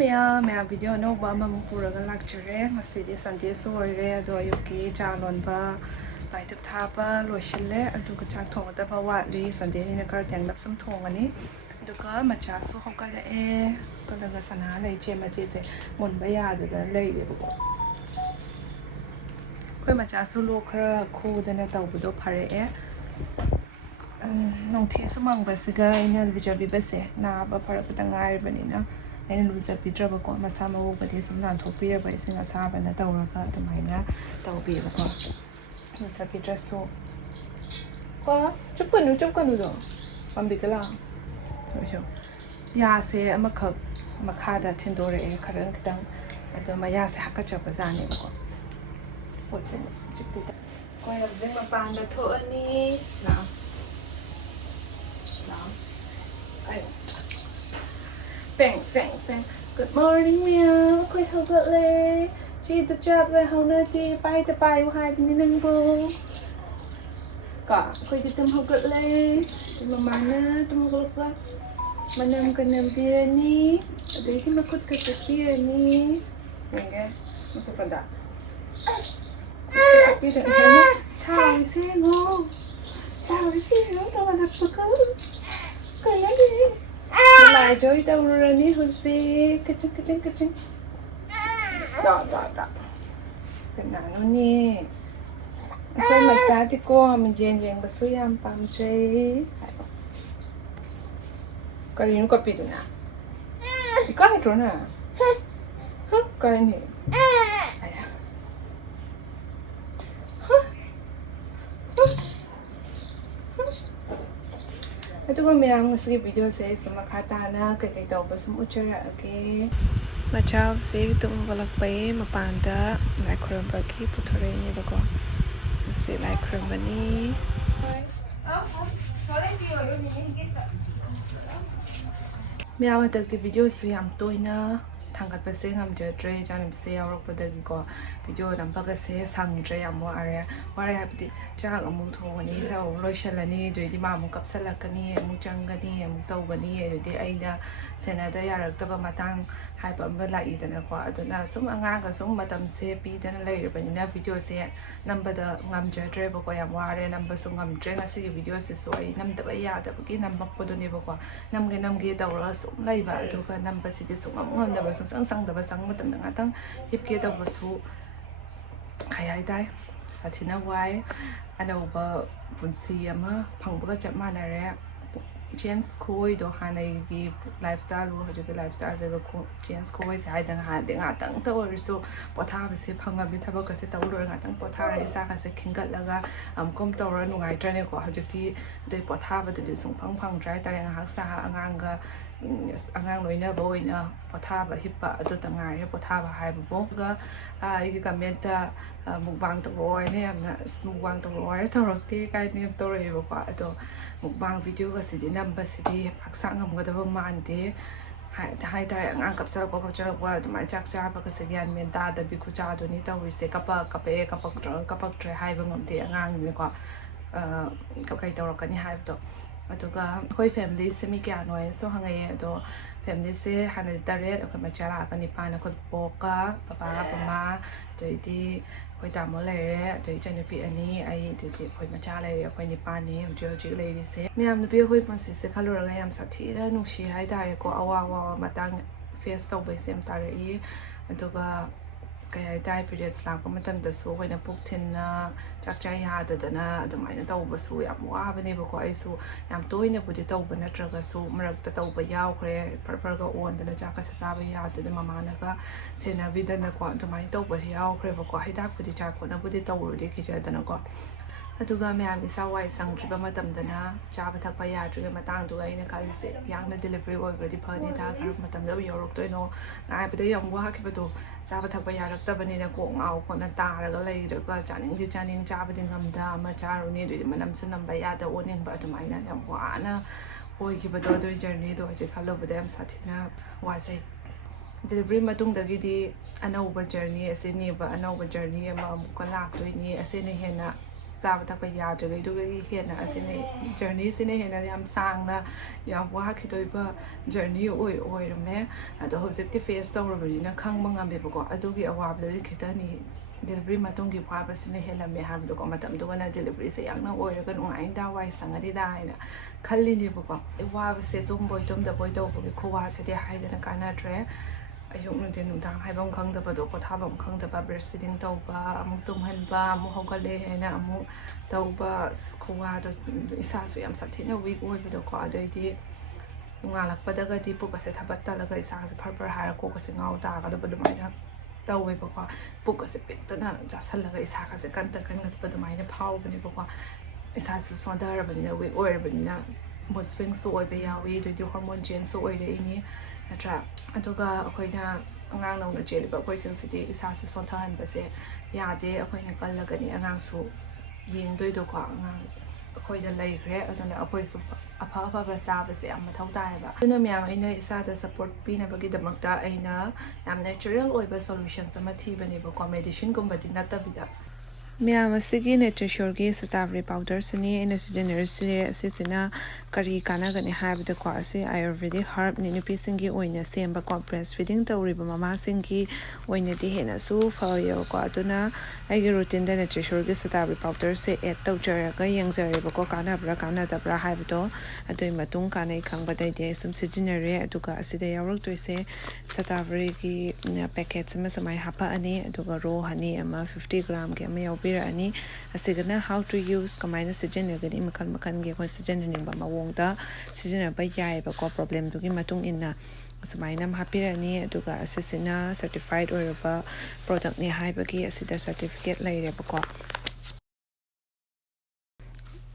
ꯃꯌꯥꯝ ꯚꯤꯗꯤꯑꯣ ꯑꯅꯧꯕ ꯑꯃꯃꯨꯛ ꯄꯨꯔꯒ ꯂꯥꯛꯆꯔꯦ ꯉꯁꯤꯗꯤ ꯁꯟꯗꯦꯁꯨ ꯑꯣꯏꯔꯦ ꯑꯗꯣ ꯑꯌꯨꯛꯀꯤ ꯆꯥ ꯂꯣꯟꯕ ꯂꯥꯏꯙꯨꯞ ꯊꯥꯕ ꯂꯣꯏꯁꯤꯜꯂꯦ ꯑꯗꯨꯒ ꯆꯥꯛ ꯊꯣꯡꯒꯗꯕ ꯋꯥꯠꯂꯤ ꯁꯟꯗꯦꯅꯤꯅ ꯈꯔ ꯊꯦꯡꯂꯞ ꯁꯨꯝ ꯊꯣꯡꯉꯅꯤ ꯑꯗꯨꯒ ꯃꯆꯥꯁꯨ ꯍꯧꯒꯠꯂꯛꯑꯦ ꯍꯧꯒꯠꯂꯒ ꯁꯅꯥ ꯂꯩ ꯃꯆꯦꯁꯦ ꯃꯨꯟꯕ ꯌꯥꯗꯗꯅ ꯂꯩꯔꯦꯕꯀꯣ ꯑꯩꯈꯣꯏ ꯃꯆꯥꯁꯨ ꯂꯣꯛ ꯈꯔ ꯈꯨꯗꯅ ꯇꯧꯕꯗꯣ ꯐꯔꯛꯑꯦ ꯅꯨꯡꯊꯤꯜꯁꯨ ꯃꯪꯕꯁꯤꯒ ꯑꯩꯅ ꯂꯨꯖꯕꯤꯕꯁꯦ ꯅꯥꯕ ꯐꯔꯛꯄꯗ ꯉꯥꯏꯔꯤꯕꯅꯤꯅ ꯑꯩꯅ ꯂꯨꯖꯕꯤꯗ꯭ꯔꯕꯀꯣ ꯃꯁꯥ ꯃꯎꯕꯗꯤ ꯁꯨꯝ ꯅꯥꯟꯊꯣꯛꯄꯤꯔꯕ ꯏꯁꯤꯡ ꯑꯁꯥꯕꯅ ꯇꯧꯔꯒ ꯑꯗꯨꯃꯥꯏꯅ ꯇꯧꯕꯤꯕꯀꯣ ꯂꯨꯖꯕꯤꯗ꯭ꯔꯁꯨ ꯀꯣ ꯆꯨꯞꯀꯅꯨꯗꯣ ꯄꯥꯝꯕꯤꯒ ꯂꯥꯛꯑꯣ ꯌꯥꯁꯦ ꯑꯃꯈꯛ ꯃꯈꯥꯗ ꯊꯤꯟꯗꯣꯔꯛꯑꯦ ꯈꯤꯇꯪ ꯑꯗꯣ ꯃꯌꯥꯁꯦ ꯍꯥꯀꯠꯆꯕꯖꯥꯠꯅꯦꯕꯀꯣ ꯄꯣꯠꯁꯦ ꯍꯧꯖꯤꯛꯇꯤ ꯑꯩꯈꯣꯏ ꯍꯧꯖꯤꯛ ꯃꯄꯥꯟꯗ ꯊꯣꯛꯑꯅꯤ ꯂꯥꯛꯑꯣ ꯄꯦꯡ ꯒꯨꯗ ꯃꯣꯔꯅꯤꯡ ꯃꯌꯥꯝ ꯑꯩꯈꯣꯏ ꯍꯧꯒꯠꯂꯦ ꯆꯦꯗꯣ ꯆꯥꯕ ꯍꯧꯅꯗꯦ ꯄꯥꯏꯌꯨ ꯍꯥꯏꯕꯅꯤ ꯅꯪꯕꯨ ꯀꯣ ꯑꯩꯈꯣꯏꯗꯤ ꯇꯨꯝ ꯍꯧꯒꯠꯂꯦ ꯃꯃꯥꯅ ꯇꯨꯝ ꯍꯧꯒꯠꯂꯛꯄ ꯃꯅꯝꯒ ꯅꯝꯕꯤꯔꯅꯤ ꯑꯗꯒꯤ ꯃꯈꯨꯠꯀ ꯆꯠꯄꯤꯔꯅꯤ ꯌꯦꯡꯒꯦ ꯃꯈꯨꯠꯀꯗ ꯁꯥꯎꯔꯤꯁꯦ ꯌꯦꯡꯉꯣ ꯅꯋꯥꯂꯛꯄꯒ ꯀꯩꯅꯣꯗꯤ ꯂꯥꯏꯖꯣꯏ ꯇꯧꯔꯨꯔꯅꯤ ꯍꯧꯖꯤꯛ ꯀꯆꯤꯡ ꯀꯅꯥꯅꯣꯅꯦ ꯑꯩꯈꯣই ꯃꯆꯥꯗꯤꯀꯣ ꯃꯤꯡꯖꯦꯜ ꯌꯦꯡꯕꯁꯨ ꯌꯥꯝ ꯄꯥꯝꯖꯩ ꯀꯔꯤꯅꯣ ꯀꯞꯄꯤꯗꯨꯅ ꯏꯀꯥꯏꯗ꯭ꯔꯣ ꯅꯪ ꯀꯔꯤꯅꯤ ꯑꯗꯨꯒ ꯃꯌꯥꯝ ꯉꯁꯤꯒꯤ ꯚꯤꯗꯤꯑꯣꯁꯦ ꯑꯩꯁꯨ ꯃꯈꯥ ꯇꯥꯅ ꯀꯩꯀꯩ ꯇꯧꯕ ꯁꯨꯝ ꯎꯠꯆꯔꯛꯑꯒꯦ ꯃꯆꯥ ꯍꯧꯖꯤꯛ ꯇꯨꯝ ꯍꯧꯒꯠꯂꯛꯄꯩ ꯃꯄꯥꯟꯗ ꯂꯥꯏ ꯈꯨꯔꯨꯝꯕꯒꯤ ꯄꯨꯊꯣꯔꯛꯏꯅꯦꯕꯀꯣ ꯍꯧꯖꯤꯛ ꯂꯥꯏ ꯈꯨꯔꯨꯝꯕꯅꯤ ꯃꯌꯥꯝ ꯍꯟꯗꯛꯇꯤ ꯚꯤꯗꯤꯑꯣꯁꯨ ꯌꯥꯝ ꯇꯣꯏꯅ ꯊꯥꯡꯒꯠꯄꯁꯦ ꯉꯝꯖꯗ꯭ꯔꯦ ꯏꯆꯥꯅꯨꯄꯤꯁꯦ ꯌꯥꯎꯔꯛꯄꯗꯒꯤꯀꯣ ꯚꯤꯗꯤꯑꯣ ꯅꯝꯕꯒꯁꯦ ꯁꯪꯗ꯭ꯔꯦ ꯌꯥꯝ ꯋꯥꯔꯦ ꯍꯥꯏꯕꯗꯤ ꯆꯥꯛ ꯑꯃꯨꯛ ꯊꯣꯡꯉꯅꯤ ꯊꯕꯛ ꯑꯃꯨꯛ ꯂꯣꯏꯁꯤꯜꯂꯅꯤ ꯑꯗꯨꯗꯩꯗꯤ ꯃꯥ ꯑꯃꯨꯛ ꯀꯞꯁꯜꯂꯛꯀꯅꯤ ꯑꯃꯨꯛ ꯆꯪꯒꯅꯤ ꯑꯃꯨꯛ ꯇꯧꯒꯅꯤ ꯑꯗꯨꯗꯤ ꯑꯩꯅ ꯁꯦꯟꯅꯗ ꯌꯥꯔꯛꯇꯕ ꯃꯇꯥꯡ ꯍꯥꯏꯕ ꯑꯃ ꯂꯥꯛꯏꯗꯅꯀꯣ ꯑꯗꯨꯅ ꯁꯨꯝ ꯑꯉꯥꯡꯒ ꯁꯨꯝ ꯃꯇꯝꯁꯦ ꯄꯤꯗꯅ ꯂꯩꯔꯕꯅꯤꯅ ꯚꯤꯗꯤꯑꯣꯁꯦ ꯅꯝꯕꯗ ꯉꯝꯖꯗ꯭ꯔꯦꯕꯀꯣ ꯌꯥꯝ ꯋꯥꯔꯦ ꯅꯝꯕꯁꯨ ꯉꯝꯗ꯭रे ꯉꯁꯤꯒꯤ ꯚꯤꯗꯤꯑꯣꯁꯤꯁꯨ ꯑꯩ ꯅꯝꯗꯕ ꯌꯥꯗꯕꯒꯤ ꯅꯝꯃꯛꯄꯗꯨꯅꯦꯕꯀꯣ ꯅꯝꯒꯦ ꯇꯧꯔꯒ ꯁꯨꯝ ꯂꯩꯕ ꯑꯗꯨꯒ ꯅꯝꯕꯁꯤꯗꯤ ꯁꯨꯡꯉꯝ ꯉꯝꯗꯕ ꯁꯪꯗꯕ ꯆꯪꯕ ꯃꯇꯝꯗ ꯉꯥꯛꯇꯪ ꯍꯤꯞꯀꯦ ꯇꯧꯕꯁꯨ ꯀꯩ ꯍꯥꯏꯇꯥꯔꯦ ꯁꯥꯊꯤꯅ ꯋꯥꯏ ꯑꯅꯧꯕ ꯄꯨꯟꯁꯤ ꯑꯃ ꯐꯪꯕꯒ ꯆꯞ ꯃꯥꯟꯅꯔꯦ ꯆꯦꯟꯖ ꯈꯨꯑꯣꯏꯗꯣ ꯍꯥꯟꯅꯒꯤ ꯂꯥꯏꯐ ꯁ꯭ꯇꯥꯏꯜꯒ ꯍꯧꯖꯤꯛꯀꯤ ꯂꯥꯏꯐ ꯁ꯭ꯇꯥꯏꯜꯁꯤꯒ ꯆꯦꯟꯖ ꯈꯨꯑꯣꯏꯁꯦ ꯍꯥꯏꯗꯅ ꯍꯥꯟꯅꯗꯤ ꯉꯥꯛꯇꯪꯇ ꯑꯣꯏꯔꯁꯨ ꯄꯣꯊꯥꯕꯁꯦ ꯐꯪꯉꯕꯤ ꯊꯕꯛꯀꯁꯦ ꯇꯧ ꯂꯣꯏꯔꯒ ꯉꯥꯛꯇꯪ ꯄꯣꯊꯥꯔꯒ ꯏꯁꯥꯒꯁꯦ ꯈꯤꯡꯒꯠꯂꯒ ꯑꯃꯨꯛꯀ ꯇꯧꯔꯒ ꯅꯨꯡꯉꯥꯏꯇ꯭ꯔꯅꯦꯀꯣ ꯍꯧꯖꯤꯛꯇꯤ ꯑꯗꯩ ꯄꯣꯊꯥꯕꯗꯨꯗꯤ ꯁꯨꯡꯐꯪ ꯐꯪꯗ꯭ꯔꯦ ꯍꯥꯏꯇꯥꯔꯦ ꯉꯥꯏꯍꯥꯛ ꯑꯉꯥꯡꯒ ꯑꯉꯥꯡ ꯂꯣꯏꯅꯕ ꯑꯣꯏꯅ ꯄꯣꯊꯥꯕ ꯍꯤꯞꯄ ꯑꯗꯨꯇ ꯉꯥꯏꯔꯦ ꯄꯣꯊꯥꯕ ꯍꯥꯏꯕꯕꯨ ꯑꯗꯨꯒ ꯑꯩꯒꯤ ꯀꯃꯦꯟꯇ ꯃꯨꯛꯕꯥꯡ ꯇꯧꯔꯛꯑꯣ ꯍꯥꯏꯅ ꯌꯥꯝꯅ ꯃꯨꯛꯕꯥꯡ ꯇꯧꯔꯛꯑꯣ ꯍꯥꯏꯔ ꯇꯧꯔꯛꯇꯦ ꯀꯥꯏꯅ ꯌꯥꯝ ꯇꯧꯔꯛꯑꯦꯕꯀꯣ ꯑꯗꯣ ꯃꯨꯛꯕꯥꯡ ꯚꯤꯗꯤꯑꯣꯒꯁꯤꯗꯤ ꯅꯝꯕꯁꯤꯗꯤ ꯍꯛꯆꯥꯡ ꯉꯝꯒꯗꯕ ꯃꯥꯟꯗꯦ ꯍꯥꯏꯇꯥꯔꯦ ꯑꯉꯥꯡ ꯀꯞꯆꯔꯛꯄ ꯈꯣꯠꯆꯔꯛꯄ ꯑꯗꯨꯃꯥꯏꯅ ꯆꯥꯛ ꯆꯥꯕꯒꯁꯦ ꯒ꯭ꯌꯥꯟ ꯃꯦꯟ ꯇꯥꯗꯕꯤ ꯈꯨꯆꯥꯗꯨꯅꯤ ꯇꯧꯔꯤꯁꯦ ꯀꯞꯄꯛꯑꯦ ꯀꯞꯄꯛꯇ꯭ꯔꯦ ꯍꯥꯏꯕ ꯉꯝꯗꯦ ꯑꯉꯥꯡꯅꯤꯅꯀꯣ ꯀꯩ ꯇꯧꯔꯛꯀꯅꯤ ꯍꯥꯏꯕꯗꯣ ꯑꯗꯨꯒ ꯑꯩꯈꯣꯏ ꯐꯦꯃꯤꯂꯤꯁꯦ ꯃꯤ ꯀꯌꯥꯅꯣ ꯍꯥꯏꯅꯁꯨ ꯍꯪꯉꯛꯑꯦ ꯑꯗꯣ ꯐꯦꯃꯤꯂꯤꯁꯦ ꯍꯥꯟꯅꯗꯤ 8 ꯑꯩꯈꯣꯏ ꯃꯆꯥ ꯂꯥꯛꯑꯒ 9 ꯑꯩꯈꯣꯏ ꯕꯣꯛꯀ ꯕꯕꯥꯒ ꯃꯃꯥ ꯑꯗꯩꯗꯤ ꯑꯩꯈꯣꯏ ꯇꯥꯃꯣ ꯂꯩꯔꯦ ꯑꯗꯩ ꯏꯆꯟꯅꯨꯄꯤ 2 ꯑꯩ ꯑꯗꯩꯗꯤ ꯑꯩꯈꯣꯏ ꯃꯆꯥ ꯂꯩꯔꯦ ꯑꯩꯈꯣꯏ 9ꯅꯤ ꯍꯧꯖꯤꯛ ꯂꯩꯔꯤꯁꯦ ꯃꯌꯥꯝ ꯅꯨꯄꯤ ꯑꯩꯈꯣꯏ ꯄꯨꯟꯁꯤꯁꯦ ꯈꯜꯂꯨꯔꯒ ꯌꯥꯝ ꯁꯥꯊꯤꯅ ꯅꯨꯡꯁꯤ ꯍꯥꯏꯇꯥꯔꯦꯀꯣ ꯑꯋꯥꯕ ꯃꯇꯥꯡ ꯐꯦꯁ ꯇꯧꯕꯁꯦ ꯌꯥꯝ ꯇꯥꯔꯛꯏ ꯑꯗꯨꯒ ꯀꯩ ꯍꯥꯏꯇꯥꯔꯦ ꯄꯤꯔꯤꯌꯠꯁ ꯂꯥꯛꯄ ꯃꯇꯝꯗꯁꯨ ꯑꯩꯈꯣꯏꯅ ꯄꯨꯛ ꯊꯤꯟꯅ ꯆꯥꯛ ꯆꯥ ꯌꯥꯗꯗꯅ ꯑꯗꯨꯃꯥꯏꯅ ꯇꯧꯕꯁꯨ ꯌꯥꯝ ꯋꯥꯕꯅꯦꯕꯀꯣ ꯑꯩꯁꯨ ꯌꯥꯝ ꯇꯣꯏꯅꯕꯨꯗꯤ ꯇꯧꯕ ꯅꯠꯇ꯭ꯔꯒꯁꯨ ꯃꯔꯛꯇ ꯇꯧꯕ ꯌꯥꯎꯈ꯭ꯔꯦ ꯐꯔꯒ ꯑꯣꯟꯗꯅ ꯆꯥꯛꯀꯁꯦ ꯆꯥꯕ ꯌꯥꯗꯗꯅ ꯃꯃꯥꯅꯒ ꯁꯦꯟꯅꯕꯤꯗꯅꯀꯣ ꯑꯗꯨꯃꯥꯏꯅ ꯇꯧꯕꯁꯦ ꯌꯥꯎꯈ꯭ꯔꯦꯕꯀꯣ ꯍꯤꯗꯥꯛꯄꯨꯗꯤ ꯆꯥꯛꯄꯣꯠꯅꯕꯨꯗꯤ ꯇꯧꯔꯨꯗꯤ ꯀꯤꯖꯗꯅꯀꯣ ꯑꯗꯨꯒ ꯃꯌꯥꯝ ꯏꯁꯥ ꯋꯥꯏ ꯁꯪꯗ꯭ꯔꯤꯕ ꯃꯇꯝꯗꯅ ꯆꯥꯕ ꯊꯛꯄ ꯌꯥꯗ꯭ꯔꯤꯕ ꯃꯇꯥꯡꯗꯨꯒ ꯑꯩꯅ ꯈꯜꯂꯤꯁꯦ ꯌꯥꯝꯅ ꯗꯦꯂꯤꯚꯔꯤ ꯑꯣꯏꯈ꯭ꯔꯗꯤ ꯐꯅꯤꯗ ꯀꯔꯝꯕ ꯃꯇꯝꯗ ꯌꯧꯔꯛꯇꯣꯏꯅꯣ ꯉꯥꯏꯕꯗ ꯌꯥꯝ ꯋꯥꯈꯤꯕꯗꯣ ꯆꯥꯕ ꯊꯛꯄ ꯌꯥꯔꯛꯇꯕꯅꯤꯅ ꯀꯣꯛ ꯉꯥꯎ ꯈꯣꯠꯅ ꯇꯥꯔꯒ ꯂꯩꯔꯒ ꯆꯥꯅꯤꯡ ꯆꯥꯕꯗꯤ ꯉꯝꯗ ꯑꯃ ꯆꯥꯔꯨꯅꯤ ꯑꯗꯨꯏꯗꯤ ꯃꯅꯝꯁꯨ ꯅꯝꯕ ꯌꯥꯗ ꯑꯣꯅꯤꯡꯕ ꯑꯗꯨꯃꯥꯏꯅ ꯌꯥꯝ ꯋꯥꯅ ꯑꯣꯏꯈꯤꯕꯗꯣ ꯑꯗꯨꯒꯤ ꯖꯔꯅꯤꯗꯣ ꯍꯧꯖꯤꯛ ꯈꯜꯂꯨꯕꯗ ꯌꯥꯝ ꯁꯥꯊꯤꯅ ꯋꯥꯖꯩ ꯗꯦꯂꯤꯚꯔꯤ ꯃꯇꯨꯡꯗꯒꯤꯗꯤ ꯑꯅꯧꯕ ꯖꯔꯅꯤ ꯑꯁꯤꯅꯦꯕ ꯑꯅꯧꯕ ꯖꯔꯅꯤ ꯑꯃ ꯑꯃꯨꯛꯀ ꯂꯥꯛꯇꯣꯏꯅꯤ ꯑꯁꯤꯅ ꯍꯦꯟꯅ ꯆꯥꯕ ꯊꯛꯄ ꯌꯥꯗ꯭ꯔꯤꯉꯩꯗꯨꯒꯤ ꯍꯦꯟꯅ ꯑꯁꯤꯅ ꯖꯔꯅꯤꯁꯤꯅ ꯍꯦꯟꯅ ꯌꯥꯝ ꯁꯥꯡꯅ ꯌꯥꯝ ꯋꯥꯈꯤꯗꯣꯏꯕ ꯖꯔꯅꯤ ꯑꯣꯏꯔꯝꯃꯦ ꯑꯗꯣ ꯍꯧꯖꯤꯛꯇꯤ ꯐꯦꯁ ꯇꯧꯔꯕꯅꯤꯅ ꯈꯪꯕ ꯉꯝꯃꯦꯕꯀꯣ ꯑꯗꯨꯒꯤ ꯑꯋꯥꯕꯗꯨꯗꯤ ꯈꯤꯇꯪꯅꯤ ꯗꯦꯂꯤꯚꯔꯤ ꯃꯇꯨꯡꯒꯤ ꯋꯥꯕꯁꯤꯅ ꯍꯦꯜꯂꯝꯃꯦ ꯍꯥꯏꯕꯗꯣꯀꯣ ꯃꯇꯝꯗꯨꯒꯅ ꯗꯦꯂꯤꯚꯔꯤꯁꯦ ꯌꯥꯝꯅ ꯑꯣꯏꯔꯒ ꯅꯨꯡꯉꯥꯏꯗ ꯋꯥꯏ ꯁꯪꯉꯅꯤꯗ ꯍꯥꯏꯅ ꯈꯜꯂꯤꯅꯦꯕꯀꯣ ꯋꯥꯕꯁꯦ ꯇꯨꯝꯕꯣꯏ ꯇꯨꯝꯗꯕꯣꯏ ꯇꯧꯕꯒꯤ ꯈꯨꯋꯥꯁꯤꯗꯤ ꯍꯥꯏꯗꯅ ꯀꯥꯟꯅꯗ꯭ꯔꯦ ꯑꯌꯨꯛ ꯅꯨꯡꯊꯤꯟ ꯅꯨꯡꯗꯥꯡ ꯍꯥꯏꯕꯝ ꯈꯪꯗꯕꯗꯣ ꯄꯣꯊꯥꯐꯝ ꯈꯪꯗꯕ ꯕ꯭ꯔꯦꯁ ꯐꯤꯗꯤꯡ ꯇꯧꯕ ꯑꯃꯨꯛ ꯇꯨꯝꯍꯟꯕ ꯑꯃꯨꯛ ꯍꯧꯒꯠꯂꯦ ꯍꯥꯏꯅ ꯑꯃꯨꯛ ꯇꯧꯕ ꯈꯨꯋꯥꯗꯣ ꯏꯁꯥꯁꯨ ꯌꯥꯝ ꯁꯥꯊꯤꯅ ꯋꯤꯛ ꯑꯣꯏꯕꯗꯣꯀꯣ ꯑꯗꯩꯗꯤ ꯅꯣꯡꯉꯥꯜꯂꯛꯄꯗꯒꯗꯤ ꯄꯨꯛꯀꯁꯦ ꯊꯕꯠ ꯇꯜꯂꯒ ꯏꯁꯥꯁꯦ ꯐꯔ ꯍꯥꯏꯔ ꯀꯣꯛꯀꯁꯦ ꯉꯥꯎ ꯇꯥꯒꯗꯕ ꯑꯗꯨꯃꯥꯏꯅ ꯇꯧꯋꯦꯕꯀꯣ ꯄꯨꯛꯀꯁꯦ ꯄꯤꯛꯇꯅ ꯆꯥꯁꯜꯂꯒ ꯏꯁꯥꯒꯁꯦ ꯀꯟꯒꯠꯄ ꯑꯗꯨꯃꯥꯏꯅ ꯐꯥꯎꯕꯅꯦꯕꯀꯣ ꯏꯁꯥꯁꯨ ꯁꯣꯟꯊꯔꯕꯅꯤꯅ ꯋꯤꯛ ꯑꯣꯏꯔꯕꯅꯤꯅ ꯃꯨꯗ ꯁ꯭ꯋꯤꯡꯁꯨ ꯑꯣꯏꯕ ꯌꯥꯎꯏ ꯑꯗꯩꯗꯤ ꯍꯣꯔꯃꯣꯟ ꯆꯦꯟꯖꯁꯨ ꯑꯣꯏꯔꯛꯏꯅꯤ ꯅꯠꯇ꯭ꯔꯥ ꯑꯗꯨꯒ ꯑꯩꯈꯣꯏꯅ ꯑꯉꯥꯡ ꯅꯧꯅ ꯆꯦꯜꯂꯤꯕ ꯑꯩꯈꯣꯏꯁꯤꯡꯁꯤꯗꯤ ꯏꯁꯥꯁꯦ ꯁꯣꯟꯊꯍꯟꯕꯁꯦ ꯌꯥꯗꯦ ꯑꯩꯈꯣꯏꯅ ꯀꯜꯂꯒꯅꯤ ꯑꯉꯥꯡꯁꯨ ꯌꯦꯡꯗꯣꯏꯗꯣꯀꯣ ꯑꯉꯥꯡ ꯑꯩꯈꯣꯏꯗ ꯂꯩꯈ꯭ꯔꯦ ꯑꯗꯨꯅ ꯑꯩꯈꯣꯏꯁꯨ ꯑꯐꯕ ꯆꯥꯕꯁꯦ ꯌꯥꯝ ꯃꯊꯧ ꯇꯥꯏꯌꯦꯕ ꯑꯗꯨꯅ ꯃꯌꯥꯝ ꯑꯩꯅ ꯏꯁꯥꯗ ꯁꯞꯄꯣꯔꯠ ꯄꯤꯅꯕꯒꯤꯗꯃꯛꯇ ꯑꯩꯅ ꯌꯥꯝ ꯅꯦꯆꯔꯦꯜ ꯑꯣꯏꯕ ꯁꯣꯂꯨꯁꯟꯁ ꯑꯃ ꯊꯤꯕꯅꯦꯕꯀꯣ ꯃꯦꯗꯤꯁꯤꯟꯒꯨꯝꯕꯗꯤ ꯅꯠꯇꯕꯤꯗ ꯃꯌꯥꯝ ꯑꯁꯤꯒꯤ ꯅꯦꯇ꯭ꯔꯤꯁꯣꯔꯒꯤ ꯁꯇꯥꯕ꯭ꯔꯤ ꯄꯥꯎꯗꯔꯁꯤꯅꯤ ꯑꯩꯅ ꯁꯤꯖꯤꯟꯅꯔꯤꯁꯦ ꯑꯁꯤꯁꯤꯅ ꯀꯔꯤ ꯀꯥꯟꯅꯒꯅꯤ ꯍꯥꯏꯕꯗꯀꯣ ꯑꯁꯤ ꯑꯥꯌꯨꯔꯚꯦꯗꯤꯛ ꯍꯔꯕꯅꯤ ꯅꯨꯄꯤꯁꯤꯡꯒꯤ ꯑꯣꯏꯅ ꯁꯦꯝꯕꯀꯣ ꯕ꯭ꯔꯦꯁ ꯐꯤꯗꯤꯡ ꯇꯧꯔꯤꯕ ꯃꯃꯥꯁꯤꯡꯒꯤ ꯑꯣꯏꯅꯗꯤ ꯍꯦꯟꯅꯁꯨ ꯐꯩꯌꯦꯕꯀꯣ ꯑꯗꯨꯅ ꯑꯩꯒꯤ ꯔꯨꯇꯤꯟꯗ ꯅꯦꯇ꯭ꯔꯤꯁꯣꯔꯒꯤ ꯁꯇꯥꯕ꯭ꯔꯤ ꯄꯥꯎꯗꯔꯁꯦ ꯑꯦꯗ ꯇꯧꯖꯔꯒ ꯌꯦꯡꯖꯔꯦꯕꯀꯣ ꯀꯥꯟꯅꯕ꯭ꯔꯥ ꯀꯥꯟꯅꯗꯕ꯭ꯔꯥ ꯍꯥꯏꯕꯗꯣ ꯑꯗꯨꯒꯤ ꯃꯇꯨꯡ ꯀꯥꯟꯅꯩ ꯈꯪꯕꯗꯩꯗꯤ ꯑꯩ ꯁꯨꯝ ꯁꯤꯖꯤꯟꯅꯔꯦ ꯑꯗꯨꯒ ꯑꯁꯤꯗ ꯌꯥꯎꯔꯛꯇꯣꯏꯁꯦ ꯁꯇꯥꯕ꯭ꯔꯤꯒꯤ ꯄꯦꯀꯦꯠꯁ ꯑꯃ ꯁꯨꯃꯥꯏꯅ ꯍꯥꯞꯄꯛꯑꯅꯤ ꯑꯗꯨꯒ ꯔꯣ ꯍꯅꯤ ꯑꯃ 50 ꯒ꯭ꯔꯥꯝꯒꯤ ꯑꯃ ꯌꯥꯎꯕꯤꯔꯛꯑꯅꯤ ꯑꯁꯤꯒꯅ ꯍꯥꯎ ꯇꯨ ꯌꯨꯁ ꯀꯃꯥꯏꯅ ꯁꯤꯖꯤꯟꯅꯒꯅꯤ ꯃꯈꯜ ꯃꯈꯜꯒꯤ ꯑꯩꯈꯣꯏ ꯁꯤꯖꯤꯟꯅꯅꯤꯡꯕ ꯃꯑꯣꯡꯗ ꯁꯤꯖꯤꯟꯅꯕ ꯌꯥꯏꯑꯕꯀꯣ ꯄ꯭ꯔꯣꯕ꯭ꯂꯦꯝꯗꯨꯒꯤ ꯃꯇꯨꯡ ꯏꯟꯅ ꯑꯁꯨꯃꯥꯏꯅ ꯑꯃ ꯍꯥꯞꯄꯤꯔꯅꯤ ꯑꯗꯨꯒ ꯑꯁꯤꯁꯤꯅ ꯁꯔꯇꯤꯐꯥꯏꯠ ꯑꯣꯏꯔꯕ ꯄ꯭ꯔꯣꯗꯛꯅꯤ ꯍꯥꯏꯕꯒꯤ ꯑꯁꯤꯗ ꯁꯔꯇꯤꯐꯤꯀꯦꯠ ꯂꯩꯔꯦꯕꯀꯣ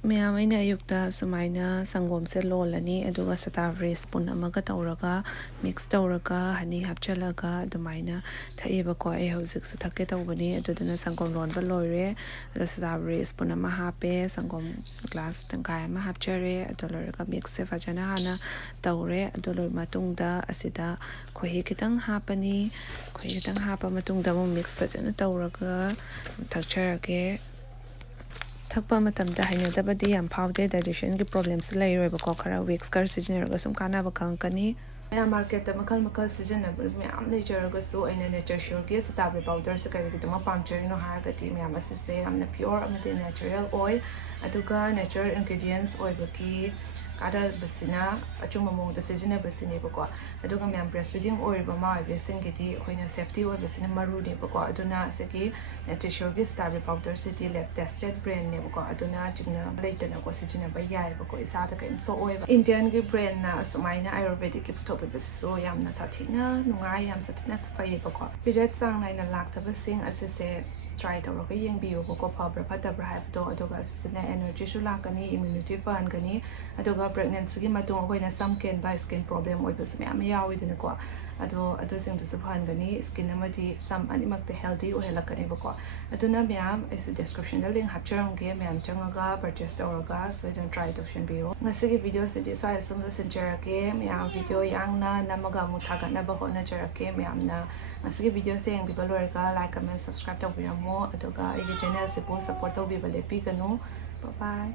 ꯃꯌꯥꯝ ꯑꯩꯅ ꯑꯌꯨꯛꯇ ꯁꯨꯃꯥꯏꯅ ꯁꯪꯒꯣꯝꯁꯦ ꯂꯣꯜꯂꯅꯤ ꯑꯗꯨꯒ ꯁꯇꯥꯕ꯭ꯔꯤ ꯁ꯭ꯄꯨꯟ ꯑꯃꯒ ꯇꯧꯔꯒ ꯃꯤꯛꯁ ꯇꯧꯔꯒ ꯍꯅꯤ ꯍꯥꯞꯆꯤꯜꯂꯒ ꯑꯗꯨꯃꯥꯏꯅ ꯊꯛꯑꯦꯕꯀꯣ ꯑꯩ ꯍꯧꯖꯤꯛꯁꯨ ꯊꯛꯀꯦ ꯇꯧꯕꯅꯤ ꯑꯗꯨꯗꯨꯅ ꯁꯪꯒꯣꯝ ꯂꯣꯟꯕ ꯂꯣꯏꯔꯦ ꯑꯗꯣ ꯁꯇꯥꯕ꯭ꯔꯤ ꯁ꯭ꯄꯨꯟ ꯑꯃ ꯍꯥꯞꯄꯦ ꯁꯪꯒꯣꯝ ꯒ꯭ꯂꯥꯁ ꯇꯪꯈꯥꯏ ꯑꯃ ꯍꯥꯞꯆꯔꯦ ꯑꯗꯨ ꯂꯣꯏꯔꯒ ꯃꯤꯛꯁꯁꯦ ꯐꯖꯅ ꯍꯥꯟꯅ ꯇꯧꯔꯦ ꯑꯗꯨ ꯂꯣꯏꯔ ꯃꯇꯨꯡꯗ ꯑꯁꯤꯗ ꯈꯣꯏꯍꯤ ꯈꯤꯇꯪ ꯍꯥꯞꯄꯅꯤ ꯈꯣꯏꯍꯤ ꯈꯤꯇꯪ ꯍꯥꯞꯄ ꯃꯇꯨꯡꯗ ꯑꯃꯨꯛ ꯃꯤꯛꯁ ꯐꯖꯅ ꯇꯧꯔꯒ ꯊꯛꯆꯔꯒꯦ ꯊꯛꯄ ꯃꯇꯝꯗ ꯍꯩꯅꯗꯕꯗꯤ ꯌꯥꯝ ꯐꯥꯎꯗꯦ ꯗꯥꯏꯖꯦꯁꯟꯒꯤ ꯄ꯭ꯔꯣꯕ꯭ꯂꯦꯝꯁꯨ ꯂꯩꯔꯣꯏꯕꯀꯣ ꯈꯔ ꯋꯤꯛꯁ ꯈꯔ ꯁꯤꯖꯤꯟꯅꯔꯒ ꯁꯨꯝ ꯀꯥꯟꯅꯕ ꯈꯪꯉꯛꯀꯅꯤ ꯃꯌꯥꯝ ꯃꯥꯔꯀꯦꯠꯇ ꯃꯈꯜ ꯁꯤꯖꯤꯟꯅꯕ ꯃꯌꯥꯝ ꯂꯩꯖꯔꯒꯁꯨ ꯑꯩꯅ ꯅꯦꯆꯔꯁꯤꯌꯣꯔꯒꯤ ꯁꯇꯥꯕ꯭ꯔꯤ ꯄꯥꯎꯗꯔꯁꯦ ꯀꯔꯤꯒꯤꯗꯃꯛ ꯄꯥꯝꯖꯔꯤꯅꯣ ꯍꯥꯏꯔꯒꯗꯤ ꯃꯌꯥꯝ ꯑꯁꯤꯁꯦ ꯌꯥꯝꯅ ꯄꯤꯌꯣꯔ ꯑꯃꯗꯤ ꯅꯦꯆꯔꯦꯜ ꯑꯣꯏ ꯑꯗꯨꯒ ꯅꯦꯆꯔꯦꯜ ꯏꯟꯒ꯭ꯔꯤꯗꯤꯌꯦꯟꯁ ꯑꯣꯏꯕꯒꯤ ꯀꯥꯟꯅꯕꯁꯤꯅ ꯑꯆꯨꯝꯕ ꯃꯑꯣꯡꯗ ꯁꯤꯖꯤꯟꯅꯕꯁꯤꯅꯦꯕꯀꯣ ꯑꯗꯨꯒ ꯃꯌꯥꯝ ꯕ꯭ꯔꯦꯁ ꯐꯤꯗꯤꯡ ꯑꯣꯏꯔꯤꯕ ꯃꯃꯥ ꯑꯣꯏꯕꯤꯁꯤꯡꯒꯤꯗꯤ ꯑꯩꯈꯣꯏꯅ ꯁꯦꯐꯇꯤ ꯑꯣꯏꯕꯁꯤꯅ ꯃꯔꯨꯅꯦꯕꯀꯣ ꯑꯗꯨꯅ ꯑꯁꯤꯒꯤ ꯅꯦꯆꯔꯁꯤꯌꯣꯔꯒꯤ ꯁꯇꯥꯕ꯭ꯔꯤ ꯄꯥꯎꯗꯔꯁꯤꯗꯤ ꯂꯦꯕ ꯇꯦꯁꯇꯦꯠ ꯕ꯭ꯔꯦꯟꯅꯦꯕꯀꯣ ꯑꯗꯨꯅ ꯆꯤꯡꯅꯕ ꯂꯩꯇꯅꯀꯣ ꯁꯤꯖꯤꯟꯅꯕ ꯌꯥꯏꯑꯕꯀꯣ ꯏꯁꯥꯗ ꯀꯔꯤꯝ ꯁꯣꯛꯑꯣꯏꯕ ꯏꯟꯗꯤꯌꯟꯒꯤ ꯕ꯭ꯔꯦꯟꯅ ꯑꯁꯨꯃꯥꯏꯅ ꯑꯥꯌꯨꯔꯚꯦꯗꯤꯛꯀꯤ ꯄꯨꯊꯣꯛꯄꯤꯕꯁꯤꯁꯨ ꯌꯥꯝꯅ ꯁꯥꯊꯤꯅ ꯅꯨꯡꯉꯥꯏ ꯌꯥꯝ ꯁꯥꯊꯤꯅ ꯐꯩꯌꯦꯕꯀꯣ ꯄꯤꯔꯤꯌꯗ ꯆꯥꯡ ꯅꯥꯏꯅ ꯂꯥꯛꯇꯕꯁꯤꯡ ꯑꯁꯤꯁꯦ ꯇ꯭ꯔꯥꯏ ꯇꯧꯔꯒ ꯌꯦꯡꯕꯤꯌꯨꯕꯀꯣ ꯐꯕ꯭ꯔꯥ ꯐꯠꯇꯕ꯭ꯔꯥ ꯍꯥꯏꯕꯗꯣ ꯑꯗꯨꯒ ꯑꯁꯤꯁꯤꯅ ꯑꯦꯅꯔꯖꯤꯁꯨ ꯂꯥꯛꯀꯅꯤ ꯏꯝꯃ꯭ꯌꯨꯅꯤꯇꯤ ꯐꯍꯟꯒꯅꯤ ꯑꯗꯨꯒ ꯄ꯭ꯔꯦꯒꯅꯦꯟꯁꯤꯒꯤ ꯃꯇꯨꯡ ꯑꯩꯈꯣꯏꯅ ꯁꯝ ꯀꯦꯟꯕ ꯁ꯭ꯀꯤꯟ ꯄ꯭ꯔꯣꯕ꯭ꯂꯦꯝ ꯑꯣꯏꯕꯁꯨ ꯃꯌꯥꯝ ꯌꯥꯎꯋꯤꯗꯅꯀꯣ ꯑꯗꯨꯁꯤꯡꯗꯨꯁꯨ ꯐꯍꯟꯒꯅꯤ ꯁ꯭ꯀꯤꯟ ꯑꯃꯗꯤ ꯁꯝ ꯑꯅꯤꯃꯛꯇ ꯍꯦꯜꯗꯤ ꯑꯣꯏꯍꯜꯂꯛꯀꯅꯦꯕꯀோ ꯑꯗꯨꯅ ꯃꯌꯥꯝ ꯑꯩꯁꯨ ꯗꯤꯁꯀ꯭ꯔꯤꯞꯁꯟꯗ ꯂꯤꯡ ꯍꯥꯞꯆꯔꯝꯒꯦ ꯃꯌꯥꯝ ꯆꯪꯉꯒ ꯄꯔꯆꯦꯁ ꯇꯧꯔꯒ ꯁꯣꯏꯗꯅ ꯇ꯭ꯔꯥꯏ ꯇꯧꯁꯟꯕꯤꯌꯣ ꯉꯁꯤꯒꯤ ꯚꯤꯗꯤꯑꯣꯁꯤꯗꯤ ꯁ꯭ꯋꯥꯏꯗ ꯁꯨꯝ ꯂꯣꯏꯁꯤꯟꯖꯔꯒꯦ ꯃꯌꯥꯝ ꯚꯤꯗꯤꯑꯣ ꯌꯥꯡꯅ ꯅꯝꯃꯒ ꯑꯃꯨꯛ ꯊꯥꯒꯠꯅꯕ ꯍꯣꯠꯅꯖꯔꯛꯀꯦ ꯃꯌꯥꯝꯅ ꯉꯁꯤꯒꯤ ꯚꯤꯗꯤꯑꯣꯁꯦ ꯌꯦꯡꯕꯤꯕ ꯂꯣꯏꯔꯒ ꯂꯥꯏꯛ ꯀꯃꯦꯟ ꯁꯕꯁꯀ꯭ꯔꯥꯏꯕ ꯇꯧꯕꯤꯔꯝꯃꯣ ꯑꯗꯨꯒ ꯑꯩꯒꯤ ꯆꯦꯅꯦꯜꯁꯤꯕꯨ ꯁꯞꯄꯣꯔꯠ ꯇꯧꯕꯤꯕ ꯂꯦꯞꯄꯤꯒꯅꯨ ꯕꯥꯏ